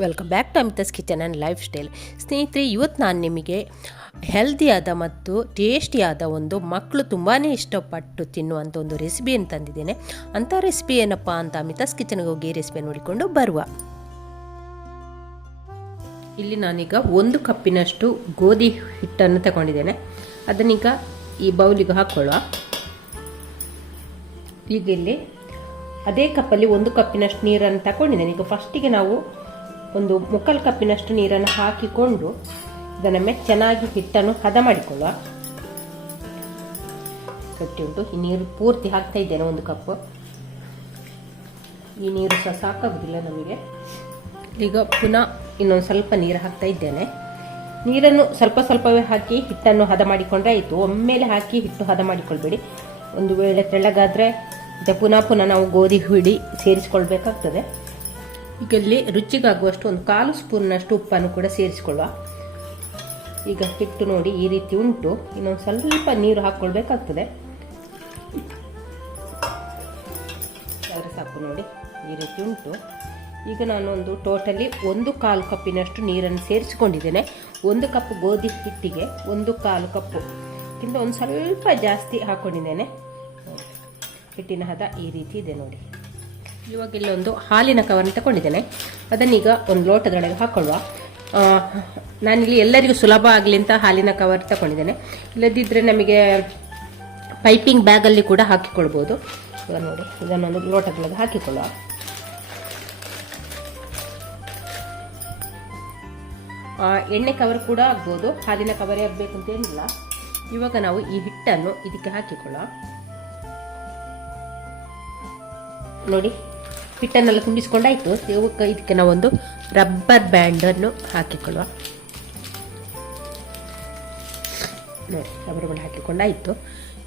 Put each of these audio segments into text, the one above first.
Welcome back to Amita's kitchen and lifestyle ಸ್ನೇಹಿತರೆ, ಇವತ್ತು ನಾನು ನಿಮಗೆ ಹೆಲ್ದಿಯಾದ ಮತ್ತು ಟೇಸ್ಟಿಯಾದ ಒಂದು ಮಕ್ಕಳು ತುಂಬಾ ಇಷ್ಟಪಟ್ಟು ತಿನ್ನುವಂಥ ಒಂದು ರೆಸಿಪಿಯನ್ನು ತಂದಿದ್ದೇನೆ. ಅಂಥ ರೆಸಿಪಿ ಏನಪ್ಪ ಅಂತ ಅಮಿತಾಸ್ ಕಿಚನ್ಗೆ ಹೋಗಿ ರೆಸಿಪಿ ನೋಡಿಕೊಂಡು ಬರುವ. ಇಲ್ಲಿ ನಾನೀಗ ಒಂದು ಕಪ್ಪಿನಷ್ಟು ಗೋಧಿ ಹಿಟ್ಟನ್ನು ತಗೊಂಡಿದ್ದೇನೆ. ಅದನ್ನೀಗ ಈ ಬೌಲಿಗೆ ಹಾಕ್ಕೊಳ್ಳುವ ಈಗ ಇಲ್ಲಿ ಅದೇ ಕಪ್ಪಲ್ಲಿ ಒಂದು ಕಪ್ಪಿನಷ್ಟು ನೀರನ್ನು ತಗೊಂಡಿದ್ದೇನೆ. ಈಗ ಫಸ್ಟಿಗೆ ನಾವು ಒಂದು ಮುಕ್ಕಲ್ ಕಪ್ಪಿನಷ್ಟು ನೀರನ್ನು ಹಾಕಿಕೊಂಡು ಇದನ್ನೊಮ್ಮೆ ಚೆನ್ನಾಗಿ ಹಿಟ್ಟನ್ನು ಹದ ಮಾಡಿಕೊಳ್ಳುವ. ಗಟ್ಟಿ ಉಂಟು. ಈ ನೀರು ಪೂರ್ತಿ ಹಾಕ್ತಾ ಇದ್ದೇನೆ ಒಂದು ಕಪ್ ಈ ನೀರು ಸಹ ಸಾಕಾಗುದಿಲ್ಲ ನಮಗೆ. ಈಗ ಪುನಃ ಇನ್ನೊಂದು ಸ್ವಲ್ಪ ನೀರು ಹಾಕ್ತಾ ಇದ್ದೇನೆ. ನೀರನ್ನು ಸ್ವಲ್ಪ ಸ್ವಲ್ಪವೇ ಹಾಕಿ ಹಿಟ್ಟನ್ನು ಹದ ಮಾಡಿಕೊಂಡ್ರೆ ಆಯಿತು. ಒಮ್ಮೆಲೆ ಹಾಕಿ ಹಿಟ್ಟು ಹದ ಮಾಡಿಕೊಳ್ಬೇಡಿ. ಒಂದು ವೇಳೆ ತೆಳ್ಳಗಾದರೆ ಮತ್ತೆ ಪುನಃ ಪುನಃ ನಾವು ಗೋಧಿ ಹುಡಿ ಸೇರಿಸ್ಕೊಳ್ಬೇಕಾಗ್ತದೆ. ಈಗ ಇಲ್ಲಿ ರುಚಿಗಾಗುವಷ್ಟು ಒಂದು ಕಾಲು ಸ್ಪೂನ್ನಷ್ಟು ಉಪ್ಪನ್ನು ಕೂಡ ಸೇರಿಸಿಕೊಳ್ಳುವ. ಈಗ ಹಿಟ್ಟು ನೋಡಿ ಈ ರೀತಿ ಉಂಟು. ಇನ್ನೊಂದು ಸ್ವಲ್ಪ ನೀರು ಹಾಕ್ಕೊಳ್ಬೇಕಾಗ್ತದೆ. ಆದರೆ ಸಾಕು ನೋಡಿ, ಈ ರೀತಿ ಉಂಟು. ಈಗ ನಾನು ಒಂದು ಟೋಟಲಿ ಒಂದು ಕಾಲು ಕಪ್ಪಿನಷ್ಟು ನೀರನ್ನು ಸೇರಿಸಿಕೊಂಡಿದ್ದೇನೆ. ಒಂದು ಕಪ್ ಗೋಧಿ ಹಿಟ್ಟಿಗೆ, ಒಂದು ಕಾಲು ಕಪ್ಪು ಕಿಂತ ಒಂದು ಸ್ವಲ್ಪ ಜಾಸ್ತಿ ಹಾಕ್ಕೊಂಡಿದ್ದೇನೆ ಹಿಟ್ಟಿನ ಹದ ಈ ರೀತಿ ಇದೆ ನೋಡಿ. ಇವಾಗ ಇಲ್ಲೊಂದು ಹಾಲಿನ ಕವರ್ನ ತಗೊಂಡಿದ್ದೇನೆ. ಅದನ್ನೀಗ ಒಂದು ಲೋಟದೊಳಗೆ ಹಾಕೊಳ್ಳುವ. ನಾನಿಲ್ಲಿ ಎಲ್ಲರಿಗೂ ಸುಲಭ ಆಗಲಿ ಅಂತ ಹಾಲಿನ ಕವರ್ ತಗೊಂಡಿದ್ದೇನೆ. ಇಲ್ಲದಿದ್ದರೆ ನಮಗೆ ಪೈಪಿಂಗ್ ಬ್ಯಾಗಲ್ಲಿ ಕೂಡ ಹಾಕಿಕೊಳ್ಬೋದು. ಇವಾಗ ನೋಡಿ ಇದನ್ನೊಂದು ಲೋಟದೊಳಗೆ ಹಾಕಿಕೊಳ್ಳುವ. ಎಣ್ಣೆ ಕವರ್ ಕೂಡ ಆಗ್ಬೋದು. ಹಾಲಿನ ಕವರೇ ಆಗಬೇಕು ಅಂತ ಏನಿಲ್ಲ. ಇವಾಗ ನಾವು ಈ ಹಿಟ್ಟನ್ನು ಇದಕ್ಕೆ ಹಾಕಿಕೊಳ್ಳುವ. ನೋಡಿ ಹಿಟ್ಟನ್ನೆಲ್ಲ ತುಂಬಿಸ್ಕೊಂಡಾಯ್ತು. ಇವಕ್ಕೆ ಇದಕ್ಕೆ ನಾವೊಂದು ರಬ್ಬರ್ ಬ್ಯಾಂಡನ್ನು ಹಾಕಿಕೊಳ್ಳುವ. ನೋಡಿ ರಬ್ಬರ್ ಬ್ಯಾಂಡ್ ಹಾಕಿಕೊಂಡಾಯ್ತು.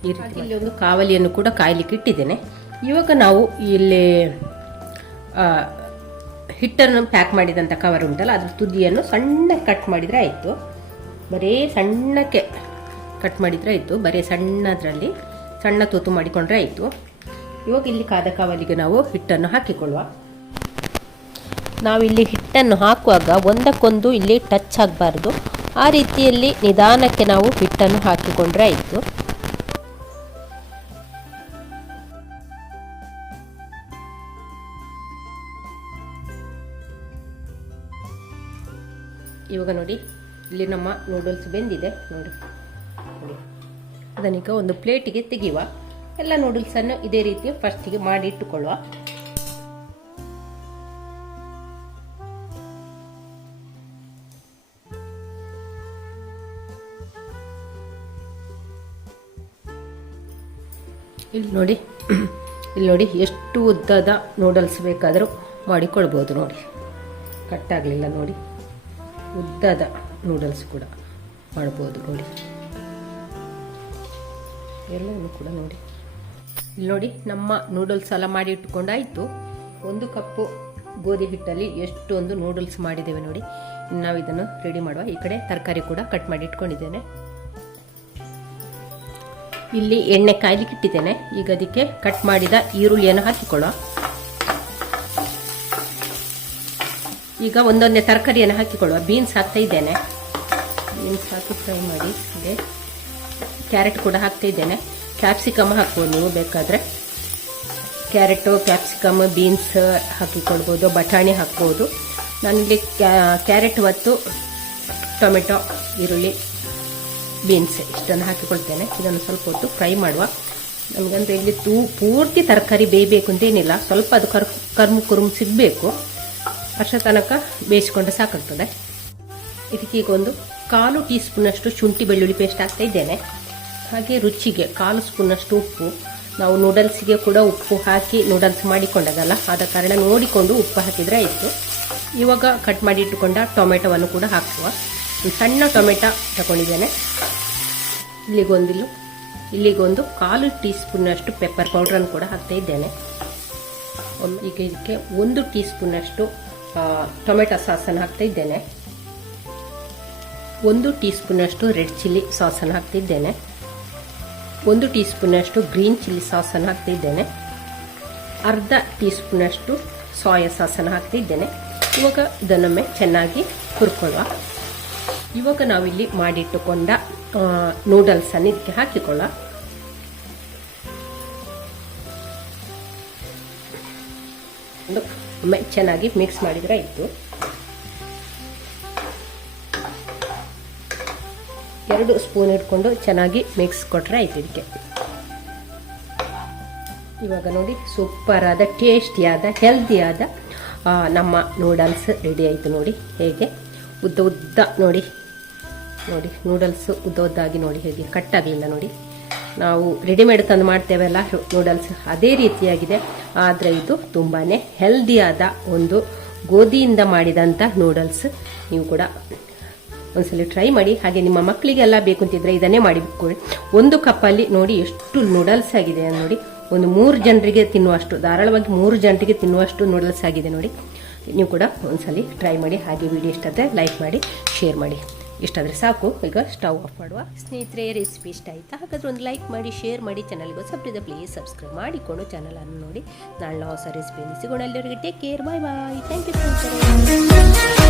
ಈ ರೀತಿ ಇಲ್ಲಿ ಒಂದು ಕಾವಲಿಯನ್ನು ಕೂಡ ಕಾಯಲಿಕ್ಕೆ ಇಟ್ಟಿದ್ದೇನೆ. ಇವಾಗ ನಾವು ಇಲ್ಲಿ ಹಿಟ್ಟನ್ನು ಪ್ಯಾಕ್ ಮಾಡಿದಂಥ ಕವರ್ ಉಂಟಲ್ಲ ಅದ್ರ ತುದಿಯನ್ನು ಸಣ್ಣ ಕಟ್ ಮಾಡಿದರೆ ಆಯಿತು. ಬರೀ ಸಣ್ಣಕ್ಕೆ ಕಟ್ ಮಾಡಿದರೆ ಆಯಿತು. ಬರೀ ಸಣ್ಣದರಲ್ಲಿ ಸಣ್ಣ ತೂತು ಮಾಡಿಕೊಂಡ್ರೆ ಆಯಿತು. ಇವಾಗ ಇಲ್ಲಿ ಕಾದ ಕಾವಲಿಗೆ ನಾವು ಹಿಟ್ಟನ್ನು ಹಾಕಿಕೊಳ್ಳುವ. ನಾವಿಲ್ಲಿ ಹಿಟ್ಟನ್ನು ಹಾಕುವಾಗ ಒಂದಕ್ಕೊಂದು ಇಲ್ಲಿ ಟಚ್ ಆಗಬಾರ್ದು. ಆ ರೀತಿಯಲ್ಲಿ ನಿಧಾನಕ್ಕೆ ನಾವು ಹಿಟ್ಟನ್ನು ಹಾಕಿಕೊಂಡ್ರೆ ಆಯಿತು. ಇವಾಗ ನೋಡಿ, ಇಲ್ಲಿ ನಮ್ಮ ನೂಡಲ್ಸ್ ಬೆಂದಿದೆ. ನೋಡಿ ನೋಡಿ. ಅದನ್ನೀಗ ಒಂದು ಪ್ಲೇಟಿಗೆ ತೆಗೆಯುವ. ಎಲ್ಲ ನೂಡಲ್ಸನ್ನು ಇದೇ ರೀತಿ ಫಸ್ಟಿಗೆ ಮಾಡಿ ಇಟ್ಟುಕೊಳ್ಳುವ ಇಲ್ಲಿ ನೋಡಿ ಇಲ್ಲಿ ನೋಡಿ ಎಷ್ಟು ಉದ್ದದ ನೂಡಲ್ಸ್ ಬೇಕಾದರೂ ಮಾಡಿಕೊಳ್ಬೋದು ನೋಡಿ. ಕಟ್ಟಾಗಲಿಲ್ಲ ನೋಡಿ. ಉದ್ದದ ನೂಡಲ್ಸ್ ಕೂಡ ಮಾಡ್ಬೋದು ನೋಡಿ. ಎಲ್ಲವನ್ನು ಕೂಡ ನೋಡಿ. ಇಲ್ಲಿ ನೋಡಿ, ನಮ್ಮ ನೂಡಲ್ಸ್ ಎಲ್ಲ ಮಾಡಿ ಇಟ್ಟುಕೊಂಡಾಯಿತು ಒಂದು ಕಪ್ಪು ಗೋಧಿ ಹಿಟ್ಟಲ್ಲಿ ಎಷ್ಟೊಂದು ನೂಡಲ್ಸ್ ಮಾಡಿದ್ದೇವೆ ನೋಡಿ. ನಾವು ಇದನ್ನು ರೆಡಿ ಮಾಡುವ. ಈ ಕಡೆ ತರಕಾರಿ ಕೂಡ ಕಟ್ ಮಾಡಿ ಇಟ್ಕೊಂಡಿದ್ದೇನೆ. ಇಲ್ಲಿ ಎಣ್ಣೆ ಕಾಯ್ಲಿಕ್ಕೆ ಇಟ್ಟಿದ್ದೇನೆ. ಈಗ ಅದಕ್ಕೆ ಕಟ್ ಮಾಡಿದ ಈರುಳ್ಳಿಯನ್ನು ಹಾಕಿಕೊಳ್ಳುವ. ಈಗ ಒಂದೊಂದೇ ತರಕಾರಿಯನ್ನು ಹಾಕಿಕೊಳ್ಳುವ. ಬೀನ್ಸ್ ಹಾಕ್ತಾ ಇದ್ದೇನೆ. ಬೀನ್ಸ್ ಹಾಕಿ ಫ್ರೈ ಮಾಡಿ. ಕ್ಯಾರೆಟ್ ಕೂಡ ಹಾಕ್ತಾ ಇದ್ದೇನೆ. ಕ್ಯಾಪ್ಸಿಕಮ್ ಹಾಕ್ಬೋದು ನೀವು ಬೇಕಾದರೆ. ಕ್ಯಾರೆಟು, ಕ್ಯಾಪ್ಸಿಕಮ್, ಬೀನ್ಸ್ ಹಾಕಿಕೊಳ್ಬೋದು ಬಟಾಣಿ ಹಾಕ್ಬೋದು. ನಾನಿಲ್ಲಿ ಕ್ಯಾರೆಟ್ ಮತ್ತು ಟೊಮೆಟೊ, ಈರುಳ್ಳಿ, ಬೀನ್ಸ್ ಇಷ್ಟನ್ನು ಹಾಕಿಕೊಳ್ತೇನೆ. ಇದನ್ನು ಸ್ವಲ್ಪ ಹೊತ್ತು ಫ್ರೈ ಮಾಡುವ. ನಮಗಂದ್ರೆ ಇಲ್ಲಿ ತೂ, ಪೂರ್ತಿ ತರಕಾರಿ ಬೇಯಬೇಕು ಅಂತೇನಿಲ್ಲ ಸ್ವಲ್ಪ ಅದು ಕರ್, ಕರ್ಮು ಕುರುಮ್ ಸಿಗಬೇಕು. ವರ್ಷ ತನಕ ಬೇಯಿಸ್ಕೊಂಡ್ರೆ ಸಾಕಾಗ್ತದೆ. ಇದಕ್ಕೆ ಈಗ ಒಂದು ಕಾಲು ಟೀ ಸ್ಪೂನಷ್ಟು ಶುಂಠಿ ಬೆಳ್ಳುಳ್ಳಿ ಪೇಸ್ಟ್ ಹಾಕ್ತಾ ಇದ್ದೇನೆ. ಹಾಗೆ ರುಚಿಗೆ ಕಾಲು ಸ್ಪೂನಷ್ಟು ಉಪ್ಪು, ನಾವು ನೂಡಲ್ಸ್ಗೆ ಕೂಡ ಉಪ್ಪು ಹಾಕಿ ನೂಡಲ್ಸ್ ಮಾಡಿಕೊಂಡದಲ್ಲ, ಆದ ಕಾರಣ ನೋಡಿಕೊಂಡು ಉಪ್ಪು ಹಾಕಿದರೆ ಆಯಿತು. ಇವಾಗ ಕಟ್ ಮಾಡಿ ಇಟ್ಟುಕೊಂಡ ಟೊಮೆಟೊವನ್ನು ಕೂಡ ಹಾಕುವ. ಸಣ್ಣ ಟೊಮೆಟೊ ತಗೊಂಡಿದ್ದೇನೆ. ಇಲ್ಲಿಗೊಂದಿಲು ಇಲ್ಲಿಗೊಂದು ಕಾಲು ಟೀ ಸ್ಪೂನಷ್ಟು ಪೆಪ್ಪರ್ ಪೌಡ್ರನ್ನು ಕೂಡ ಹಾಕ್ತಾ ಇದ್ದೇನೆ. ಈಗ ಇದಕ್ಕೆ ಒಂದು ಟೀ ಸ್ಪೂನಷ್ಟು ಟೊಮೆಟೊ ಸಾಸನ್ನು ಹಾಕ್ತಾ ಇದ್ದೇನೆ. ಒಂದು ಟೀ ಸ್ಪೂನಷ್ಟು ರೆಡ್ ಚಿಲ್ಲಿ ಸಾಸನ್ನು ಹಾಕ್ತಿದ್ದೇನೆ ಒಂದು ಟೀ ಸ್ಪೂನಷ್ಟು ಗ್ರೀನ್ ಚಿಲ್ಲಿ ಸಾಸನ್ನು ಹಾಕ್ತಿದ್ದೇನೆ. ಅರ್ಧ ಟೀ ಸ್ಪೂನಷ್ಟು ಸೋಯಾ ಸಾಸನ್ನು ಹಾಕ್ತಿದ್ದೇನೆ. ಇವಾಗ ಇದನ್ನೊಮ್ಮೆ ಚೆನ್ನಾಗಿ ಹುರ್ಕೊಳ್ಳುವ. ಇವಾಗ ನಾವಿಲ್ಲಿ ಮಾಡಿಟ್ಟುಕೊಂಡ ನೂಡಲ್ಸನ್ನು ಇದಕ್ಕೆ ಹಾಕಿಕೊಳ್ಳ. ಚೆನ್ನಾಗಿ ಮಿಕ್ಸ್ ಮಾಡಿದರೆ ಆಯಿತು. ಎರಡು ಸ್ಪೂನ್ ಇಟ್ಕೊಂಡು ಚೆನ್ನಾಗಿ ಮಿಕ್ಸ್ ಕೊಟ್ಟರೆ ಆಯ್ತು ಇದಕ್ಕೆ. ಇವಾಗ ನೋಡಿ ಸೂಪರ್ ಆದ ಟೇಸ್ಟಿಯಾದ, ಹೆಲ್ದಿಯಾದ ನಮ್ಮ ನೂಡಲ್ಸ್ ರೆಡಿ ಆಯಿತು ನೋಡಿ. ಹೇಗೆ? ಉದ್ದ ಉದ್ದ ನೋಡಿ. ನೋಡಿ, ನೂಡಲ್ಸ್ ಉದ್ದ ಉದ್ದಾಗಿ ನೋಡಿ ಹೇಗೆ, ಕಟ್ಟಾಗಲಿಲ್ಲ ನೋಡಿ. ನಾವು ರೆಡಿಮೇಡ್ ತಂದು ಮಾಡ್ತೇವಲ್ಲ, ನೂಡಲ್ಸ್ ಅದೇ ರೀತಿಯಾಗಿದೆ. ಆದರೆ ಇದು ತುಂಬಾ ಹೆಲ್ದಿಯಾದ ಒಂದು ಗೋಧಿಯಿಂದ ಮಾಡಿದಂಥ ನೂಡಲ್ಸ್. ನೀವು ಕೂಡ ಒಂದ್ಸಲ ಟ್ರೈ ಮಾಡಿ. ಹಾಗೆ ನಿಮ್ಮ ಮಕ್ಕಳಿಗೆಲ್ಲ ಬೇಕು ಅಂತಿದ್ರೆ ಇದನ್ನೇ ಮಾಡಿಕೊಳ್ಳಿ ಒಂದು ಕಪ್ಪಲ್ಲಿ ನೋಡಿ ಎಷ್ಟು ನೂಡಲ್ಸ್ ಆಗಿದೆ ನೋಡಿ. ಒಂದು ಮೂರು ಜನರಿಗೆ ತಿನ್ನುವಷ್ಟು, ಧಾರಾಳವಾಗಿ ಮೂರು ಜನರಿಗೆ ತಿನ್ನುವಷ್ಟು ನೂಡಲ್ಸ್ ಆಗಿದೆ ನೋಡಿ. ನೀವು ಕೂಡ ಒಂದ್ಸಲಿ ಟ್ರೈ ಮಾಡಿ. ಹಾಗೆ ವಿಡಿಯೋ ಇಷ್ಟ ಆದರೆ ಲೈಕ್ ಮಾಡಿ ಶೇರ್ ಮಾಡಿ. ಇಷ್ಟಾದರೆ ಸಾಕು. ಈಗ ಸ್ಟವ್ ಆಫ್ ಮಾಡುವ. ಸ್ನೇಹಿತರೆ ರೆಸಿಪಿ ಇಷ್ಟ ಆಯ್ತಾ? ಹಾಗಾದ್ರೆ ಒಂದು ಲೈಕ್ ಮಾಡಿ ಶೇರ್ ಮಾಡಿ. ಚಾನಲ್ಗೆ ಹೊಸಬ್ರಿದ ಪ್ಲೀಸ್ ಸಬ್ಸ್ಕ್ರೈಬ್ ಮಾಡಿಕೊಂಡು ಚಾನಲನ್ನು ನೋಡಿ. ನಾಳೆ ಹೊಸ ರೆಸಿಪಿಯನ್ನು ಸಿಗೋಣ. ಅಲ್ಲಿವರೆಗೆ take care bye bye thank you